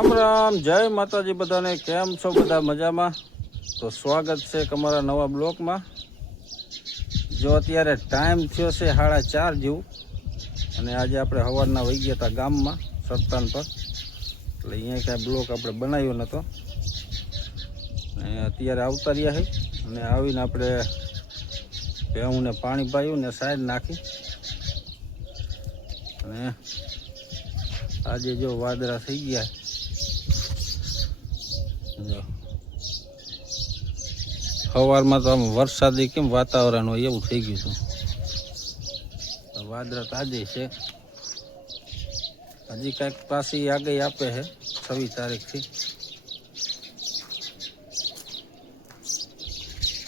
રામ રામ, જય માતાજી બધાને. કેમ છો બધા? મજામાં? તો સ્વાગત છે તમારા નવા બ્લોકમાં. જો અત્યારે ટાઈમ થયો છે 4:30 જેવું, અને આજે આપણે સવારના વહી ગયા હતા ગામમાં સરતાન પર, એટલે અહીંયા કાંઈ બ્લોક આપણે બનાવ્યો નહોતો. અને અત્યારે આવતા રહ્યા છે, અને આવીને આપણે ભેહુંને પાણી પાયું ને સાઈડ નાખી. અને આજે જો વાદળા થઈ ગયા, જો સવારમાં તો આમ વરસાદી કેમ વાતાવરણ હોય એવું થઈ ગયું હતું. વાદળા તાજે છે, હજી કાંઈક પાછી આગાહી આપે છે 26 તારીખથી.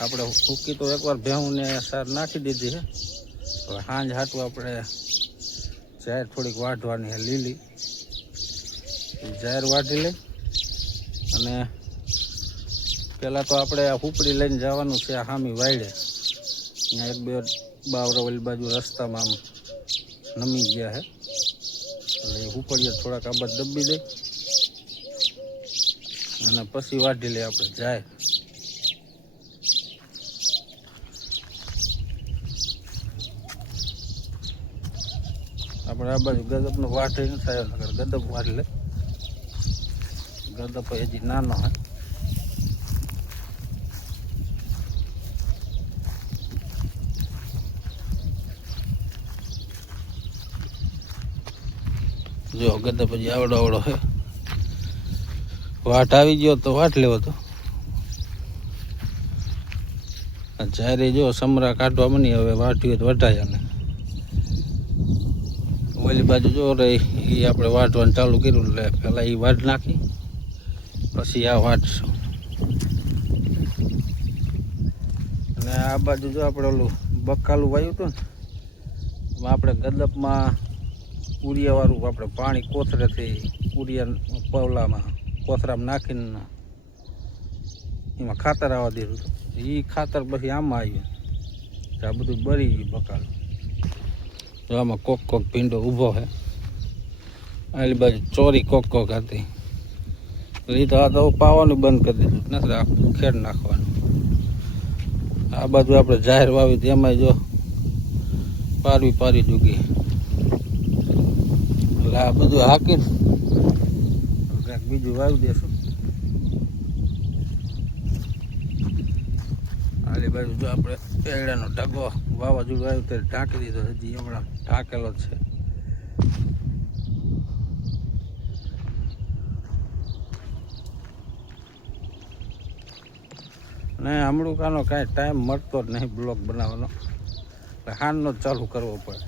આપણે સૂકી તો એકવાર ભેહુંને સાર નાખી દીધી છે. હવે સાંજ હાટું આપણે જાહેર થોડીક વાઢવાની છે લીલી, જાહેર વાઢી લઈ. અને પહેલાં તો આપણે આ હુપડી લઈને જવાનું છે આ હામી વાયડે. ત્યાં એક બે બાવરા ઓલી બાજુ રસ્તામાં આમ નમી ગયા છે, એટલે એ હુપડીએ થોડાક આ બાજુ દબી દઈ અને પછી વાઢી લઈ આપણે જાય. આપણે આ બાજુ ગદપનો વાઢી ન થાય, ગદપ વાઢી લે. ગદપ હજી નાનો હે. જો ગદપ હજી આવડો આવડો હે. વાટ આવી ગયો તો વાટ લેવો તો. જ્યારે જો સમરા કાઢવા મની, હવે વાટ્યું તો વઢાય. અને ઓલી બાજુ જો રે એ આપણે વાટવાનું ચાલુ કર્યું, એટલે પહેલાં એ વાટ નાખી પછી આ વાટશું. અને આ બાજુ જો આપણે ઓલું બકાલું વાયું હતું ને, આપણે ગદપમાં ઉરિયાવાળું આપણે પાણી કોથળેથી ઉરિયા પવલામાં કોથળામાં નાખીને એમાં ખાતર આવવા દીધું હતું. એ ખાતર પછી આમાં આવ્યું, આ બધું બળી ગયું બકાલું. જો આમાં કોક ભીંડો ઊભો છે. આલી બાજુ ચોરી કોક હતી, એ તો આ તો પાવાનું બંધ કરી દીધું, નથી આખું ખેડ નાખવાનું. આ બાજુ આપણે જાહેર વાવી હતી, એમાં જો પારી ડૂગી. એટલે આ બધું હાકીને કંઈક બીજું વાવી દેશું. આલી બાજુ જો આપણે એડાનો ઢગો વાવાઝોડું આવ્યું ત્યારે ઢાંકી દીધો, હજી હમણાં ઢાંકેલો જ છે. ને હમણાં કાનો કાંઈ ટાઈમ મળતો જ નહીં બ્લોગ બનાવવાનો, એટલે હાનનો જ ચાલુ કરવો પડે.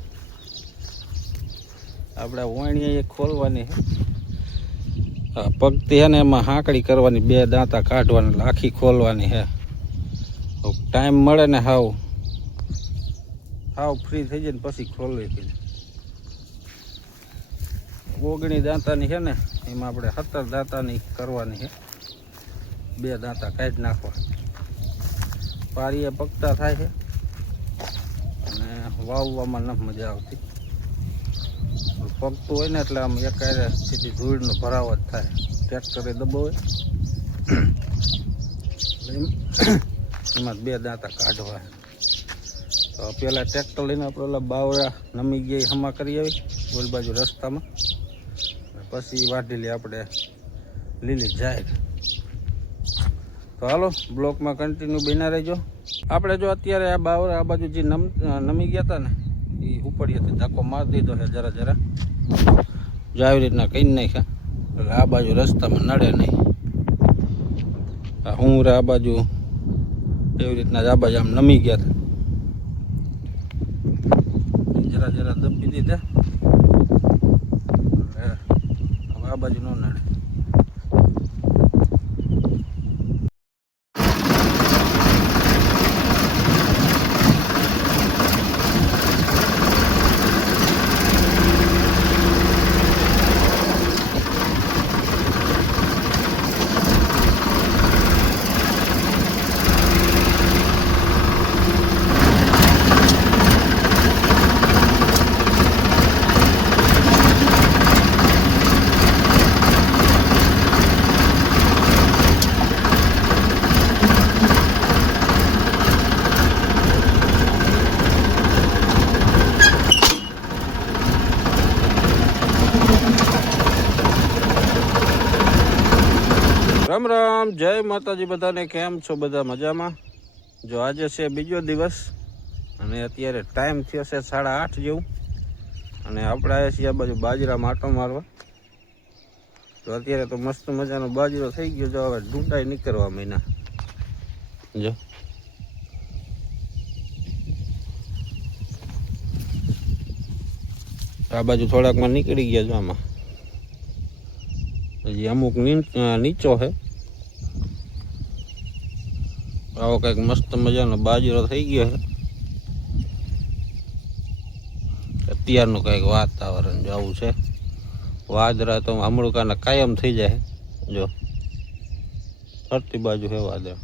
આપણે વણીએ ખોલવાની છે, પગથી છે ને એમાં હાંકડી કરવાની, 2 દાંતા કાઢવાની, એટલે આખી ખોલવાની છે. ટાઈમ મળે ને હાવ ફ્રી થઈ જાય ને પછી ખોલવી પડે. 19 દાંતાની છે ને, એમાં આપણે 17 દાંતાની કરવાની છે. 2 દાંતા કાઢી નાખવા, પારીએ પગતા થાય છે અને વાવવામાં ન મજા આવતી. પગતું હોય ને એટલે આમ એકારે સીધી ધૂળનો ભરાવો જ થાય. ટ્રેક્ટરે દબાવે એમાં 2 દાંતા કાઢવા. તો પેલા ટ્રેક્ટર લઈને આપણે ઓલા બાવરા નમી ગયા હમા કરી આવી ઓલી બાજુ રસ્તામાં, પછી વાઢી લઈએ આપણે લીલી જાહેર. તો હાલો બ્લોકમાં કન્ટિન્યુ બના રહેજો. આપણે જો અત્યારે આ બાવરા આ બાજુ જે નમી ગયા હતા ને, એ ઉપડીએથી ધક્કો મારી દીધો છે જરા જો આવી રીતના કઈ નાખ્યા, એટલે આ બાજુ રસ્તામાં નડે નહીં. આ હું આ બાજુ એવી રીતના જ આ બાજુ આમ નમી ગયા હતા, જરા દબી દીધા, હવે આ બાજુ ન નડે. જય માતાજી બધાને. કેમ છો બધા? મજામાં? જો આજે છે બીજો દિવસ અને અત્યારે ટાઈમ થયો છે 8:30 જેવું અને આપણે આવ્યા છીએ આ બાજુ બાજરા માટો મારવા. તો અત્યારે તો મસ્ત મજાનો બાજરો થઈ ગયો. જો હવે ઢૂંઢાઈ નીકળવા મહિના. જો આ બાજુ થોડાકમાં નીકળી ગયા. જો આમાં હજી અમુક નીચો છે. આવો કંઈક મસ્ત મજાનો બાજરો થઈ ગયો છે. અત્યારનું કંઈક વાતાવરણ જો આવું છે. વાદળા તો અમૃકાના કાયમ થઈ જાય. જો ફરતી બાજુ છે વાદળ.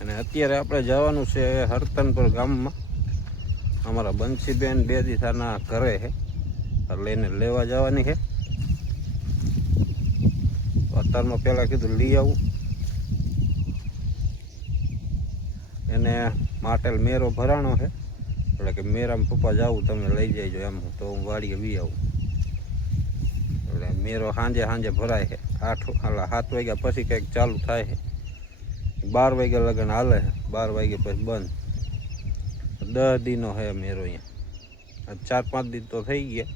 અને અત્યારે આપણે જવાનું છે હરતનપુર ગામમાં. અમારા બંસીબેન 2 દિવસના ઘરે છે એટલે એને લેવા જવાની છે. અત્યારમાં પહેલાં કીધું લઈ આવું. એને માટેલ મેરો ભરાણો છે એટલે કે મેરામાં પપ્પા જાવું તમે લઈ જઈજો એમ. તો હું વાડીએ વી આવું. એટલે મેરો સાંજે ભરાય છે. 7 વાગ્યા પછી કંઈક ચાલુ થાય છે. 12 વાગ્યા લગન હાલે છે. 12 વાગ્યા પછી બંધ. 10 દીનો છે મેરો અહીંયા. 4-5 દી તો થઈ ગયા.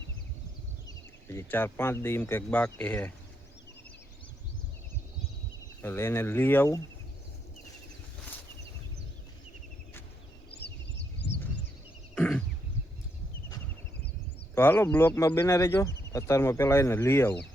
હજી 4-5 દી એમ કંઈક બાકી છે. એટલે એને લઈ આવું. તો હાલો બ્લોકમાં બના રહેજો. અત્યારમાં પેલા એને લઈ આવું.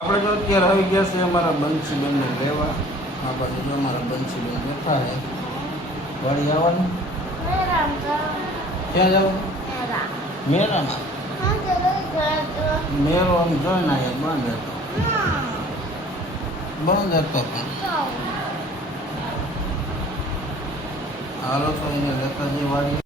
આપણે તો અત્યારે આવી ગયા છે અમારા બંસીબેનને લેવા. આ બાજુ જો અમારા બંસીબેન બેઠા છે. વાડી આવવાનું? ક્યાં જવાનું? મેરામાં. મેરો આમ જોઈને આવ્યા. બંધ હતો પણ હાલો તો એને લેતા જઈએ વાડી.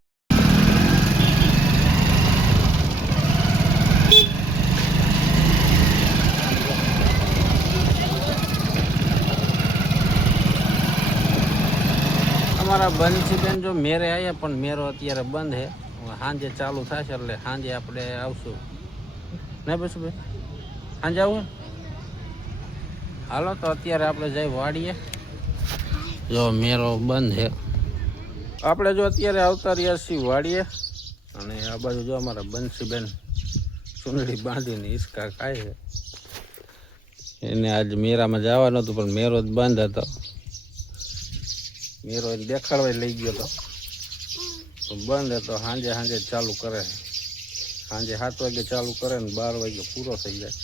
અમારા બંસીબેન જો મેરે આવ્યા પણ મેરો અત્યારે બંધ છે. સાંજે ચાલુ થશે એટલે સાંજે આપણે આવશું. નહીં બસ ભાઈ સાંજે આવું. હાલો તો અત્યારે આપણે જઈ વાડીએ. જો મેરો બંધ છે. આપણે જો અત્યારે આવતા રહ્યા છીએ વાડીએ. અને આ બાજુ જો અમારા બંસીબેન ચૂંદડી બાંધીને હિસકા ખાય છે. એને આજે મેરામાં જવાનું હતું પણ મેરો જ બંધ હતો. મેરો દેખાડવા લઈ ગયો હતો તો બંધ હતો. સાંજે ચાલુ કરે. સાંજે 7 વાગે ચાલુ કરે ને 12 વાગે પૂરો થઈ જાય.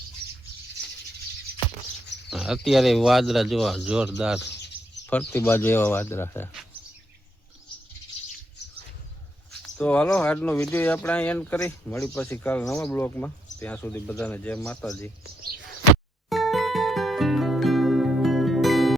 અત્યારે વાદળા જોવા જોરદાર ફરતી બાજુ એવા વાદળા છે. તો હાલો આજનો વિડીયો આપણે અહીં એન્ડ કરી. મળી પછી કાલ નવા બ્લોગમાં. ત્યાં સુધી બધાને જય માતાજી.